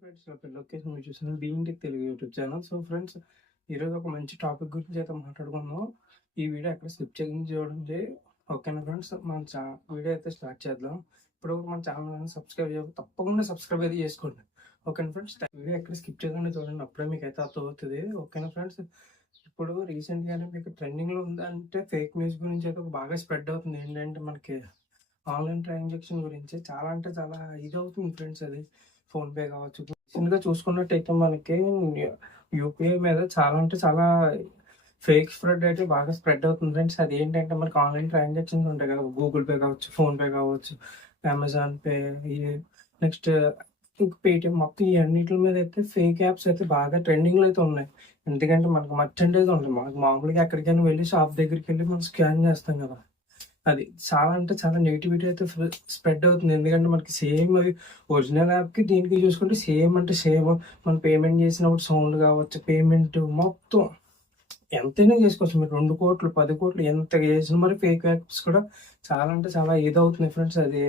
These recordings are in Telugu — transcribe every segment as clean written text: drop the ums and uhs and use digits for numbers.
ఫ్రెండ్స్ నా పేరు లోకేష్. మీరు చూసిన being Telugu YouTube channel. So friends, ఈరోజు ఒక మంచి టాపిక్ గురించి అయితే మాట్లాడుకుందాం. ఈ వీడియో ఎక్కడ స్కిప్ చేయకుండా చూడండి. ఓకేనా ఫ్రెండ్స్, మన వీడియో అయితే స్టార్ట్ చేద్దాం. ఇప్పుడు మన ఛానల్ సబ్స్క్రైబ్ చేయాలి, తప్పకుండా సబ్స్క్రైబ్ అయితే చేసుకోండి. ఓకేనా ఫ్రెండ్స్, వీడియో ఎక్కడ స్కిప్ చేయకుండా చూడండి, అప్పుడే మీకు అయితే అర్థమవుతుంది. ఓకేనా ఫ్రెండ్స్, ఇప్పుడు రీసెంట్గానే మీకు ట్రెండింగ్లో ఉందంటే ఫేక్ న్యూస్ గురించి అయితే బాగా స్ప్రెడ్ అవుతుంది. ఏంటంటే మనకి ఆన్లైన్ ట్రాన్సాక్షన్ గురించి చాలా అంటే చాలా ఇది అవుతుంది ఫ్రెండ్స్. అది ఫోన్పే కావచ్చు. రీసెంట్గా చూసుకున్నట్టయితే మనకి యూపీఐ మీద చాలా అంటే చాలా ఫేక్ స్ప్రెడ్ అయితే బాగా స్ప్రెడ్ అవుతుంది ఫ్రెండ్స్. అది ఏంటంటే మనకి ఆన్లైన్ ట్రాన్సాక్షన్స్ ఉంటాయి కదా, గూగుల్ పే కావచ్చు, ఫోన్పే కావచ్చు, అమెజాన్ పే, ఈ నెక్స్ట్ ఇంక పేటిఎం, మొత్తం ఈ అన్నిటి మీద అయితే ఫేక్ యాప్స్ అయితే బాగా ట్రెండింగ్లో అయితే ఉన్నాయి. ఎందుకంటే మనకు మర్చెంటేజ్ ఉంటుంది. మనకు మామూలుగా ఎక్కడికైనా వెళ్ళి షాప్ దగ్గరికి వెళ్ళి మనం స్కాన్ చేస్తాం కదా, అది చాలా అంటే చాలా నెగిటివిటీ అయితే స్ప్రెడ్ అవుతుంది. ఎందుకంటే మనకి సేమ్ అవి ఒరిజినల్ యాప్కి దీనికి చూసుకుంటే సేమ్ అంటే సేమ్. మనం పేమెంట్ చేసినప్పుడు సౌండ్ కావచ్చు, పేమెంట్ మొత్తం ఎంతైనా చేసుకోవచ్చు. మీరు 2 కోట్లు 10 కోట్లు ఎంత చేసిన మరి ఫేక్ యాప్స్ కూడా చాలా అంటే చాలా ఇదవుతుంది ఫ్రెండ్స్. అది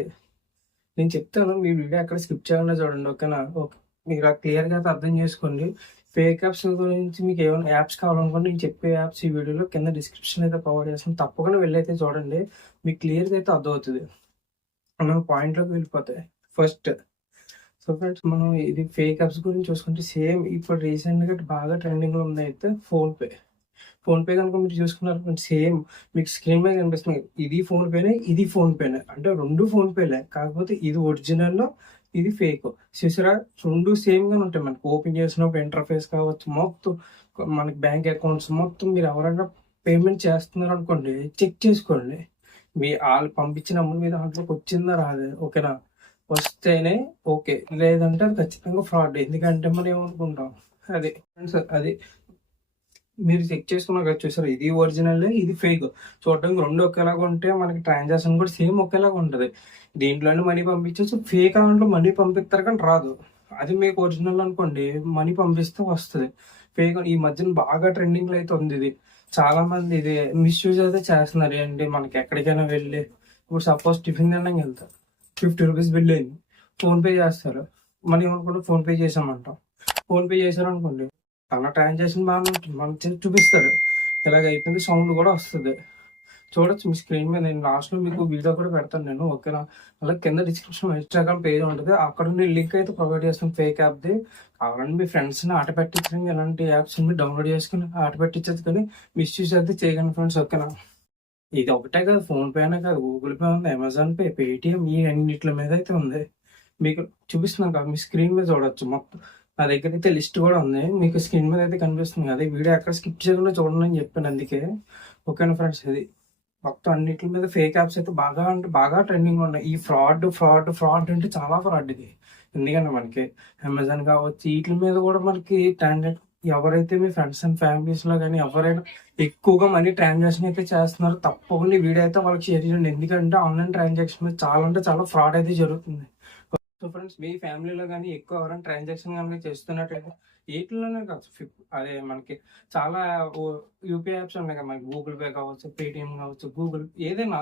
నేను చెప్తాను, మీ వీడియో ఎక్కడ స్కిప్ చేయకుండా చూడండి. ఓకేనా, ఓకే, మీరు క్లియర్గా అయితే అర్థం చేసుకోండి. ఫేక్ యాప్స్ గురించి మీకు ఏమైనా యాప్స్ కావాలనుకుంటే నేను చెప్పే యాప్స్ ఈ వీడియోలో కింద డిస్క్రిప్షన్ అయితే ప్రొవైడ్ చేస్తాను. తప్పకుండా వెళ్ళైతే చూడండి, మీకు క్లియర్గా అయితే అర్థమవుతుంది. మనం పాయింట్లోకి వెళ్ళిపోతాయి. ఫస్ట్, సో ఫ్రెండ్స్, మనం ఇది ఫేక్ యాప్స్ గురించి చూసుకుంటే సేమ్ ఇప్పుడు రీసెంట్గా బాగా ట్రెండింగ్లో ఉంది అయితే ఫోన్పే కనుక మీరు చూసుకున్నారు సేమ్ మీకు స్క్రీన్ మీద కనిపిస్తుంది. ఇది ఫోన్పేనే, ఇది ఫోన్పేనే, అంటే 2 ఫోన్పేలే, కాకపోతే ఇది ఒరిజినల్లో ఇది ఫేక్. చూసారా, 2 సేమ్గానే ఉంటాయి. మనకి ఓపెన్ చేసినప్పుడు ఇంటర్ఫేస్ కావచ్చు, మొత్తం మనకి బ్యాంక్ అకౌంట్స్ మొత్తం మీరు ఎవరైనా పేమెంట్ చేస్తున్నారు అనుకోండి, చెక్ చేసుకోండి. మీ వాళ్ళు పంపించిన అమౌంట్ మీద దాంట్లోకి వచ్చిందా రాదే. ఓకేనా, వస్తేనే ఓకే, లేదంటే అది ఖచ్చితంగా ఫ్రాడ్. ఎందుకంటే మనం ఏమనుకుంటాం, అది ఫ్రెండ్స్, అది మీరు చెక్ చేసుకున్నారు కదా, చూసారు, ఇది ఒరిజినల్, ఇది ఫేక్. చూడడానికి 2 ఒకేలాగా ఉంటే మనకి ట్రాన్సాక్షన్ కూడా సేమ్ ఒకేలాగా ఉంటుంది. దీంట్లోనే మనీ పంపించవచ్చు, ఫేక్ అకౌంట్లో మనీ పంపిస్తారు కానీ రాదు. అది మీకు ఒరిజినల్ అనుకోండి, మనీ పంపిస్తే వస్తుంది. ఫేక్ ఈ మధ్యన బాగా ట్రెండింగ్లో అయితే ఉంది. ఇది చాలా మంది ఇది మిస్యూజ్ అయితే చేస్తున్నారు. ఏంటి, మనకి ఎక్కడికైనా వెళ్ళి ఇప్పుడు సపోజ్ టిఫిన్ తినడానికి వెళ్తారు, 50 రూపీస్ బిల్ అయింది, ఫోన్పే చేస్తారు. మనీ ఏమనుకుంటే ఫోన్పే చేసామంటాం. ఫోన్పే చేశారు అనుకోండి, తన ట్రాన్సాక్షన్ బాగా మనకి చూపిస్తాడు, ఇలాగ అయిపోయింది, సౌండ్ కూడా వస్తుంది. చూడొచ్చు మీ స్క్రీన్ మీద. నేను లాస్ట్లో మీకు వీడియో కూడా పెడతాను నేను. ఓకేనా, అలాగే కింద డిస్క్రిప్షన్ ఇన్స్టాగ్రామ్ పేజ్ ఉంటుంది, అక్కడ నేను లింక్ అయితే ప్రొవైడ్ చేస్తాను ఫేక్ యాప్ది. కావాలంటే మీ ఫ్రెండ్స్ని ఆట పెట్టించడానికి ఇలాంటి యాప్స్ డౌన్లోడ్ చేసుకుని ఆట పెట్టించచ్చు, కానీ మిస్యూజ్ అయితే చేయగలను ఫ్రెండ్స్. ఓకేనా, ఇది ఒకటే కాదు, ఫోన్పే అనే కాదు, గూగుల్ పే ఉంది, అమెజాన్ పే, పేటిఎం, ఈ అన్నిటి మీద అయితే ఉంది. మీకు చూపిస్తున్నాను కదా, మీ స్క్రీన్ మీద చూడొచ్చు. మొత్తం నా దగ్గర అయితే లిస్ట్ కూడా ఉంది, మీకు స్క్రీన్ మీద అయితే కనిపిస్తుంది కదా. వీడియో ఎక్కడ స్కిప్ చేయకుండా చూడండి అని చెప్పాను, అందుకే. ఓకేనా ఫ్రెండ్స్, ఇది మొత్తం అన్నిటి మీద ఫేక్ యాప్స్ అయితే బాగా అంటే బాగా ట్రెండింగ్ ఉన్నాయి. ఈ ఫ్రాడ్ అంటే చాలా ఫ్రాడ్ ఇది. ఎందుకంటే మనకి అమెజాన్ కావచ్చు, వీటి మీద కూడా మనకి ఎవరైతే మీ ఫ్రెండ్స్ అండ్ ఫ్యామిలీస్లో కానీ ఎవరైనా ఎక్కువగా మనీ ట్రాన్సాక్షన్ అయితే చేస్తున్నారో, తప్పకుండా ఈ వీడియో అయితే వాళ్ళకి షేర్ చేయండి. ఎందుకంటే ఆన్లైన్ ట్రాన్సాక్షన్ మీద చాలా అంటే చాలా ఫ్రాడ్ అయితే జరుగుతుంది. సో ఫ్రెండ్స్, మీ ఫ్యామిలీలో కానీ ఎక్కువ ఎవరైనా ట్రాన్సాక్షన్ కనుక చేస్తున్నట్టయితే వీటిలోనే కాదు, అదే మనకి చాలా యూపీఐ యాప్స్ ఉన్నాయి కదా, మనకి గూగుల్ పే కావచ్చు, పేటిఎం కావచ్చు, ఏదైనా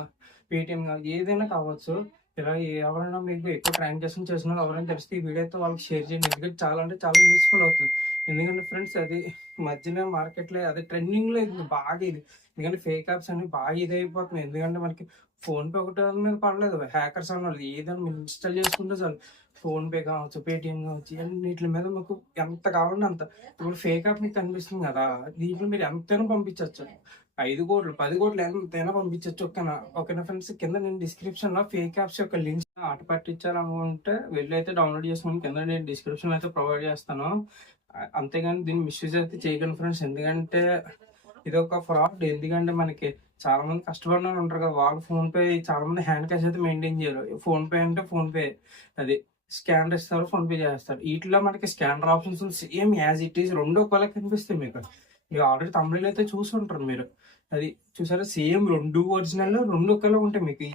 పేటిఎం కావచ్చు, ఏదైనా కావచ్చు. ఇలా ఎవరైనా మీకు ఎక్కువ ట్రాన్సాక్షన్ చేస్తున్నారు ఎవరైనా తెలిస్తే ఈ వీడియో అయితే వాళ్ళకి షేర్ చేయండి. ఎందుకంటే చాలా అంటే చాలా యూస్ఫుల్ అవుతుంది. ఎందుకంటే ఫ్రెండ్స్, అది మధ్యన మార్కెట్లో అది ట్రెండింగ్లో ఇది బాగా ఇది. ఎందుకంటే ఫేక్ యాప్స్ అన్ని బాగా ఇది అయిపోతున్నాయి. ఎందుకంటే మనకి ఫోన్పే ఒకటి మీద పడలేదు, హ్యాకర్స్ అన్నారు ఏదైనా మీరు ఇన్స్టాల్ చేసుకుంటే చాలు, ఫోన్పే కావచ్చు, పేటిఎం కావచ్చు, వీటి మీద మీకు ఎంత కావాలంటే అంత. ఇప్పుడు ఫేక్ యాప్ మీకు కనిపిస్తుంది కదా, దీంట్లో మీరు ఎంతైనా పంపించవచ్చు. 5 కోట్లు 10 కోట్లు ఎంతైనా పంపించవచ్చు. ఓకేనా ఫ్రెండ్స్, కింద నేను డిస్క్రిప్షన్లో ఫేక్ యాప్స్ యొక్క లింక్స్ ఆట పట్టించాలనుకుంటే వెళ్ళి అయితే డౌన్లోడ్ చేసుకుని కింద నేను డిస్క్రిప్షన్ అయితే ప్రొవైడ్ చేస్తాను. అంతేగాని దీన్ని మిస్యూజ్ అయితే చేయగలను ఫ్రెండ్స్. ఎందుకంటే ఇది ఒక ఫ్రాడ్. ఎందుకంటే మనకి చాలా మంది కష్టపడిన వాళ్ళు ఉంటారు కదా, వాళ్ళు ఫోన్పే చాలా మంది హ్యాండ్ క్యాష్ అయితే మెయింటైన్ చేయరు. ఫోన్పే అంటే ఫోన్పే, అది స్కానర్ ఇస్తారు, ఫోన్పే చేస్తారు. వీటిలో మనకి scanner options same as it is 2 ఒకవేళ కనిపిస్తాయి మీకు. మీరు ఆల్రెడీ తమిళలో అయితే చూసి ఉంటారు మీరు, అది చూసారా, సేమ్ 2 ఒరిజినల్ 2 ఒకవేళ ఉంటాయి మీకు.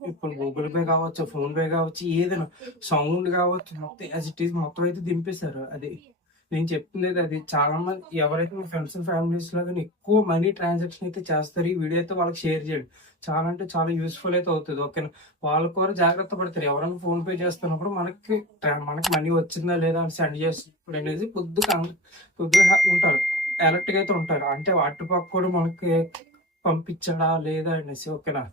ఇప్పుడు గూగుల్ పే కావచ్చు, ఫోన్పే కావచ్చు, ఏదైనా సౌండ్ కావచ్చు, మొత్తం యాజ్ ఇట్ ఈస్ మొత్తం అయితే దింపేశారు. అది నేను చెప్తుంది అయితే అది. చాలా మంది ఎవరైతే మీ ఫ్రెండ్స్ అండ్ ఫ్యామిలీస్ లో కానీ ఎక్కువ మనీ ట్రాన్సాక్షన్ అయితే చేస్తారు, ఈ వీడియో అయితే వాళ్ళకి షేర్ చేయండి. చాలా అంటే చాలా యూస్ఫుల్ అయితే అవుతుంది. ఓకేనా, వాళ్ళు కూడా జాగ్రత్త పడతారు. ఎవరైనా ఫోన్ పే చేస్తున్నప్పుడు మనకి మనీ వచ్చిందా లేదా అని సెండ్ చేసినప్పుడు అనేది కొద్దిగా ఉంటారు, అలర్ట్ గా అయితే ఉంటారు. అంటే అటుపక్క కూడా మనకి పంపించడా లేదా అనేసి. ఓకేనా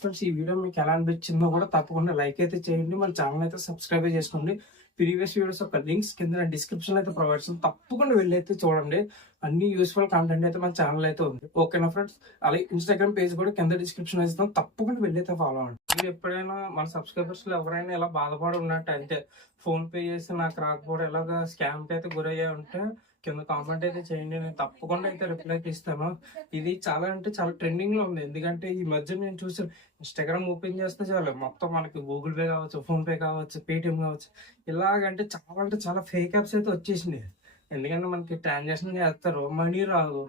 ఫ్రెండ్స్, ఈ వీడియో మీకు ఎలా అనిపించిందో కూడా తప్పకుండా లైక్ అయితే చేయండి, మన ఛానల్ అయితే సబ్స్క్రైబ్ చేసుకోండి. ప్రీవియస్ వీడియోస్ యొక్క లింక్స్ కింద డిస్క్రిప్షన్ అయితే ప్రొవైడ్ చేస్తాను, తప్పకుండా వెళ్ళి అయితే చూడండి. అన్ని యూస్ఫుల్ కంటెంట్ అయితే మన ఛానల్ అయితే ఉంది. ఓకేనా ఫ్రెండ్స్, అలాగే ఇన్స్టాగ్రామ్ పేజ్ కూడా కింద డిస్క్రిప్షన్ ఇస్తాం, తప్పకుండా వెళ్ళి అయితే ఫాలో అవ్వండి. మీరు ఎప్పుడైనా మన సబ్స్క్రైబర్స్ లో ఎవరైనా ఇలా బాధపడి ఉన్నట్టు అంటే ఫోన్ పే చేసి నాకు రాకపోవడం ఎలాగా స్కామ్ అయితే గురయ్యా ఉంటే కింద కామెంట్ అయితే చేయండి, నేను తప్పకుండా అయితే రిప్లై ఇస్తాను. ఇది చాలా అంటే చాలా ట్రెండింగ్ లో ఉంది. ఎందుకంటే ఈ మధ్య నేను చూసి ఇన్స్టాగ్రామ్ ఓపెన్ చేస్తే చాలు మొత్తం మనకి గూగుల్ పే కావచ్చు, ఫోన్ పే కావచ్చు, పేటిఎం కావచ్చు, ఇలాగంటే చాలా అంటే చాలా ఫేక్ యాప్స్ అయితే వచ్చేసినాయి. ఎందుకంటే మనకి ట్రాన్సాక్షన్ చేస్తారు, మనీ రాదు.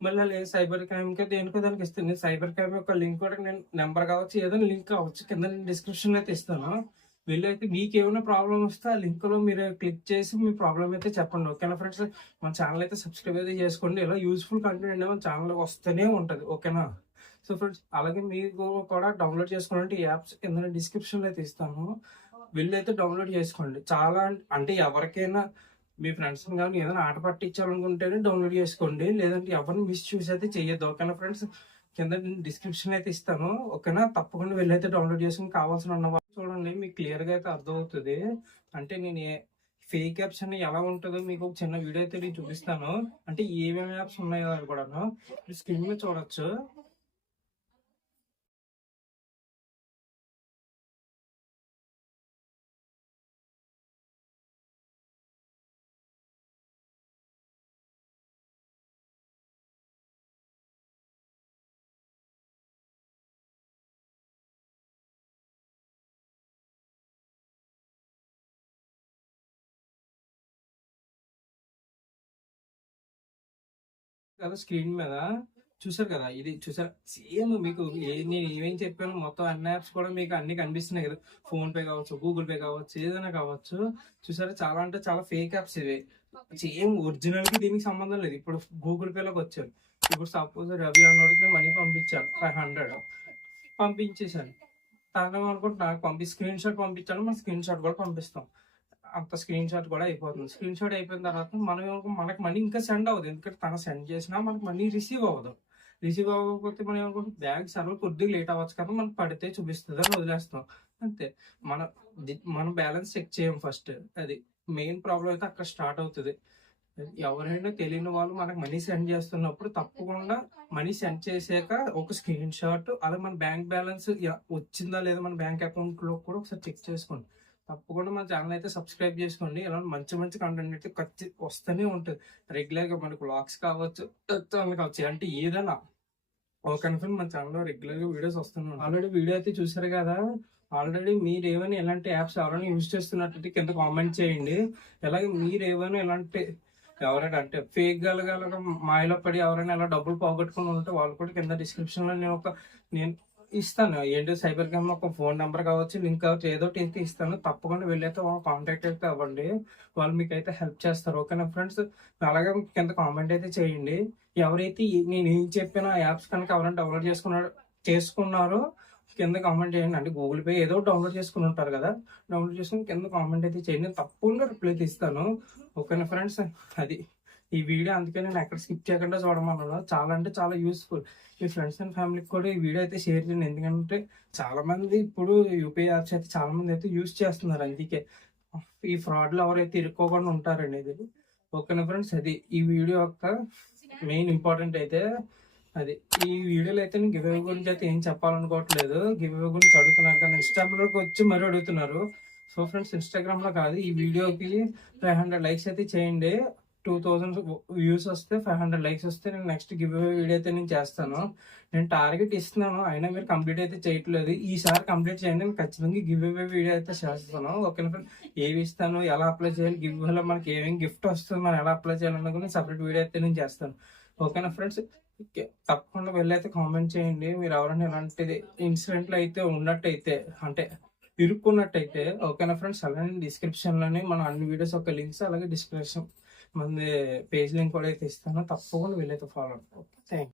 మళ్ళీ సైబర్ క్రైమ్ కి దేనికో దానికి ఇస్తుంది. సైబర్ క్రైమ్ యొక్క లింక్ కూడా నేను నెంబర్ కావచ్చు, ఏదైనా లింక్ కావచ్చు, కింద నేను డిస్క్రిప్షన్ అయితే ఇస్తాను. వీళ్ళైతే మీకు ఏమైనా ప్రాబ్లం వస్తే ఆ లింక్ లో మీరు క్లిక్ చేసి మీ ప్రాబ్లం అయితే చెప్పండి. ఓకేనా ఫ్రెండ్స్, మన ఛానల్ అయితే సబ్స్క్రైబ్ అయితే చేసుకోండి. ఇలా యూస్ఫుల్ కంటెంట్ మన ఛానల్ వస్తూనే ఉంటది. ఓకేనా, సో ఫ్రెండ్స్, అలాగే మీకు కూడా డౌన్లోడ్ చేసుకోవాలంటే ఈ యాప్స్ కింద డిస్క్రిప్షన్ అయితే ఇస్తాను, వెళ్ళి అయితే డౌన్లోడ్ చేసుకోండి. చాలా అంటే ఎవరికైనా మీ ఫ్రెండ్స్ కానీ ఏదైనా ఆట పట్టించాలనుకుంటేనే డౌన్లోడ్ చేసుకోండి, లేదంటే ఎవరిని మిస్యూజ్ అయితే చెయ్యొద్దు. ఓకేనా ఫ్రెండ్స్, కింద డిస్క్రిప్షన్ అయితే ఇస్తాను. ఓకేనా, తప్పకుండా వెళ్ళైతే డౌన్లోడ్ చేసుకుని కావాల్సిన ఉన్న వాళ్ళు చూడండి, మీకు క్లియర్ గా అయితే అర్థమవుతుంది. అంటే నేను ఫేక్ యాప్స్ అని ఎలా ఉంటుందో మీకు ఒక చిన్న వీడియో అయితే నేను చూపిస్తాను. అంటే ఏమేమి యాప్స్ ఉన్నాయో అని కూడాను స్క్రీన్ మీద చూడొచ్చు. కదా స్క్రీన్ మీద చూసారు కదా, ఇది చూసారు సేమ్ మీకు నేను ఏమేం చెప్పాను మొత్తం అన్ని యాప్స్ కూడా మీకు అన్ని కనిపిస్తున్నాయి కదా. ఫోన్ పే కావచ్చు, గూగుల్ పే కావచ్చు, ఏదైనా కావచ్చు. చూసారా, చాలా అంటే చాలా ఫేక్ యాప్స్ ఇవి. సేమ్ ఒరిజినల్ కి దీనికి సంబంధం లేదు. ఇప్పుడు గూగుల్ పే లోకి వచ్చారు. ఇప్పుడు సపోజ్ రవి అన్నోడికి నేను మనీ పంపించాను 500, పంపించేశాను. తను అనుకుంటే నాకు స్క్రీన్ షాట్ పంపించాను, మన స్క్రీన్ షాట్ కూడా పంపిస్తాం. అంత స్క్రీన్ షాట్ కూడా అయిపోతుంది. స్క్రీన్ షాట్ అయిపోయిన తర్వాత మనకి మనీ ఇంకా సెండ్ అవ్వదు. ఎందుకంటే తను సెండ్ చేసినా మనకి మనీ రిసీవ్ అవ్వదు. రిసీవ్ అవ్వకపోతే మనం ఏమనుకుంటాం, బ్యాంక్ సర్వర్ కొద్దిగా లేట్ అవ్వచ్చు కదా, మనకు పడితే చూపిస్తుంది అని వదిలేస్తాం అంతే. మన మనం బ్యాలెన్స్ చెక్ చేయం ఫస్ట్. అది మెయిన్ ప్రాబ్లం అయితే అక్కడ స్టార్ట్ అవుతుంది. ఎవరైనా తెలియని వాళ్ళు మనకు మనీ సెండ్ చేస్తున్నప్పుడు తప్పకుండా మనీ సెండ్ చేసాక ఒక స్క్రీన్ షాట్, అలా మన బ్యాంక్ బ్యాలెన్స్ వచ్చిందా లేదా మన బ్యాంక్ అకౌంట్ లో కూడా ఒకసారి చెక్ చేసుకోండి. తప్పకుండా మన ఛానల్ అయితే సబ్స్క్రైబ్ చేసుకోండి. ఇలా మంచి మంచి కంటెంట్ అయితే వస్తూనే ఉంటుంది. రెగ్యులర్ గా మనకు వ్లాగ్స్ కావచ్చు, కావచ్చు, అంటే ఏదైనా ఒక మన ఛానల్లో రెగ్యులర్ గా వీడియోస్ వస్తున్నాయి. ఆల్రెడీ వీడియో అయితే చూసారు కదా. ఆల్రెడీ మీరు ఏమైనా ఎలాంటి యాప్స్ ఎవరైనా యూజ్ చేస్తున్నట్టు కింద కామెంట్ చేయండి. అలాగే మీరు ఏమైనా ఎలాంటి ఎవరైనా అంటే ఫేక్ గలగలగా మాయలో పడి ఎవరైనా ఎలా డబ్బులు పోగొట్టుకుని ఉంటే వాళ్ళు కూడా కింద డిస్క్రిప్షన్ లో నేను ఇస్తాను. ఏంటి సైబర్ క్రైమ్ ఒక ఫోన్ నెంబర్ కావచ్చు, లింక్ కావచ్చు, ఏదో అయితే ఇస్తాను. తప్పకుండా వెళ్ళైతే కాంటాక్ట్ అయితే అవ్వండి, వాళ్ళు మీకు అయితే హెల్ప్ చేస్తారు. ఓకేనా ఫ్రెండ్స్, అలాగే కింద కామెంట్ అయితే చేయండి. ఎవరైతే నేను ఏం చెప్పిన యాప్స్ కనుక ఎవరైనా డౌన్లోడ్ చేసుకున్నారో కింద కామెంట్ చేయండి. అంటే గూగుల్ పే ఏదో డౌన్లోడ్ చేసుకుని ఉంటారు కదా, డౌన్లోడ్ చేసుకుని కింద కామెంట్ అయితే చేయండి, నేను తప్పకుండా రిప్లై అయితే ఇస్తాను. ఓకేనా ఫ్రెండ్స్, అది ఈ వీడియో అందుకే నేను ఎక్కడ స్కిప్ చేయకుండా చూడమన్నాను. చాలా అంటే చాలా యూస్ఫుల్. మీ ఫ్రెండ్స్ అండ్ ఫ్యామిలీకి కూడా ఈ వీడియో అయితే షేర్ చేయండి. ఎందుకంటే చాలా మంది ఇప్పుడు యూపీఐ యాప్స్ అయితే చాలా మంది అయితే యూజ్ చేస్తున్నారు. అందుకే ఈ ఫ్రాడ్ లో ఎవరైతే ఇరుక్కోకుండా ఉంటారనేది. ఓకేనా ఫ్రెండ్స్, అది ఈ వీడియో యొక్క మెయిన్ ఇంపార్టెంట్ అయితే అది. ఈ వీడియోలో అయితే నేను గివ్ అవే గురించి అయితే ఏం చెప్పాలనుకోవట్లేదు. గివ్ అవే గురించి అడుగుతున్నారు కానీ ఇన్స్టాగ్రామ్ లోకి వచ్చి మరీ అడుగుతున్నారు. సో ఫ్రెండ్స్, ఇన్స్టాగ్రామ్ లో కాదు, ఈ వీడియోకి 500 లైక్స్ అయితే చేయండి. 2000 వ్యూస్ వస్తే 500 లైక్స్ వస్తే నేను నెక్స్ట్ గివ్ అవే వీడియో అయితే నేను చేస్తాను. నేను టార్గెట్ ఇస్తున్నాను, అయినా మీరు కంప్లీట్ అయితే చేయట్లేదు. ఈసారి కంప్లీట్ చేయండి, నేను ఖచ్చితంగా గివ్ అవే వీడియో అయితే చేస్తాను. ఓకేనా ఫ్రెండ్, ఏవి ఇస్తాను, ఎలా అప్లై చేయాలి, గివ్ అవేలో మనకి ఏమేమి గిఫ్ట్ వస్తుంది, మనం ఎలా అప్లై చేయాలన్నా కూడా సపరేట్ వీడియో అయితే నేను చేస్తాను. ఓకేనా ఫ్రెండ్స్, తప్పకుండా వెళ్ళైతే కామెంట్ చేయండి. మీరు ఎవరైనా ఇలాంటిది ఇన్సిడెంట్లు అయితే ఉన్నట్టయితే, అంటే ఇరుక్కున్నట్టయితే. ఓకేనా ఫ్రెండ్స్, అలానే డిస్క్రిప్షన్ లోనే మన అన్ని వీడియోస్ యొక్క లింక్స్, అలాగే డిస్క్రిప్షన్ మంది పేజ్ లింక్ కూడా అయితే ఇస్తాను, తప్పకుండా వీళ్ళైతే ఫాలో అవ్వండి. థ్యాంక్